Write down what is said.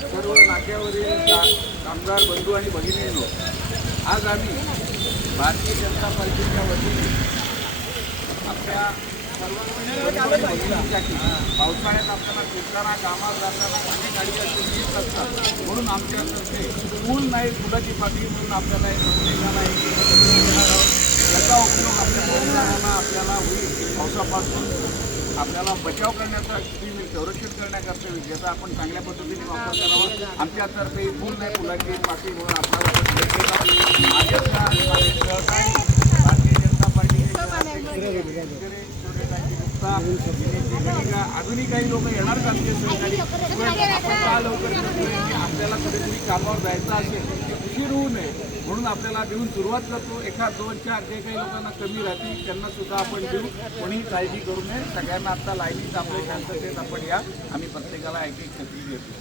सर्व नाक्यावरील कामगार बंधू आणि भगिनींनो, आज आम्ही भारतीय जनता पार्टीच्या वतीने आपल्या सर्व भगिनींसाठी पावसाळ्यात आपल्याला फिरताना कामात जाताना अनेक अडचणी येत असतात, म्हणून आमच्यातर्फे पूल नाही फुलाची पाकळी म्हणून आपल्याला एक प्रत्येकाला याचा उपयोग आपल्या पावसाळ्याला आपल्याला होईल, पावसापासून आपल्याला बचाव करण्याचा संरक्षण करण्याकरता याचा आपण चांगल्या पद्धतीने वापर करावा। आमच्यातर्फे फुल नाही फुलाची पाकळी म्हणून आपल्याला भारतीय जनता पार्टीचे अजूनही काही लोक येणार आमचे सहकारी, आपण का लवकर आपल्याला कुठेतरी कामावर जायचं असेल उशीर होऊ नये म्हणून आपल्याला देऊन सुरुवात करतो। एखाद 2-4 जे काही लोकांना कमी राहतील त्यांना सुद्धा आपण देऊ, कोणीही काळजी करू नये। सगळ्यांना आता लाईनीत आपल्या शांततेत आपण या, आम्ही प्रत्येकाला एक छत्री देतो।